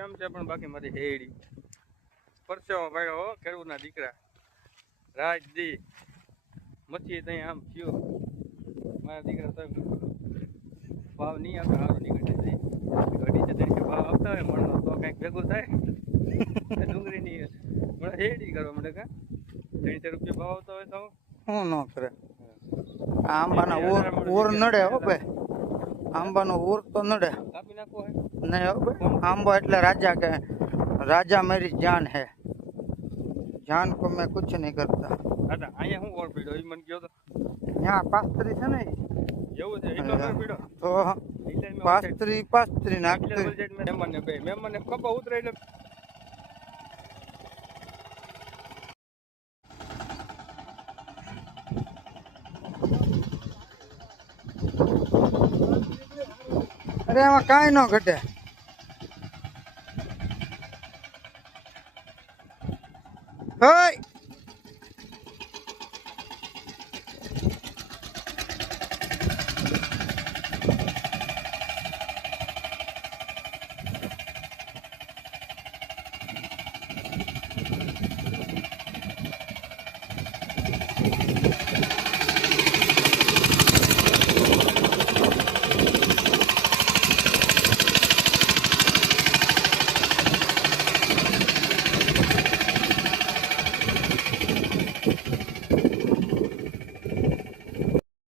કેમ છે પણ બાકી મારી હેડી પરસેવો ભાઈ હો ખેડૂતના દીકરા. રાજ દી મચી ત્યાં આમ થયો. મારા દીકરા તો ભાવ નહીં આવતો સારો નીકળે ઘટી છે તરીકે ભાવ આવતા હોય મણનો તો કંઈક ભેગું થાય. ડુંગળીની મને હેડી કરવા મળે કા? ત્રણસો રૂપિયા ભાવ આવતો હોય તો? હું ન કરે? આંબાના ઓર ઉર નડે હો ભાઈ. આંબાનો ઉર તો નડે. નહીં હો આંબો એટલે રાજા કે રાજા મેરી જાન હે. જાન કો મેં કુછ નહીં કરતા. અહીંયા હું ઓળ પીડ્યો? એ મને ગયો તો. ત્યાં પાસ્ત્રી છે ને એવું છે? એટલો પીડ્યો? તો પાસ્ત્રી પાસ્ત્રી નાખતી. બજેટ મેં મહેમાનને ખબર ઉતરે એટલે અરે એમાં કાંઈ ન ઘટે હોય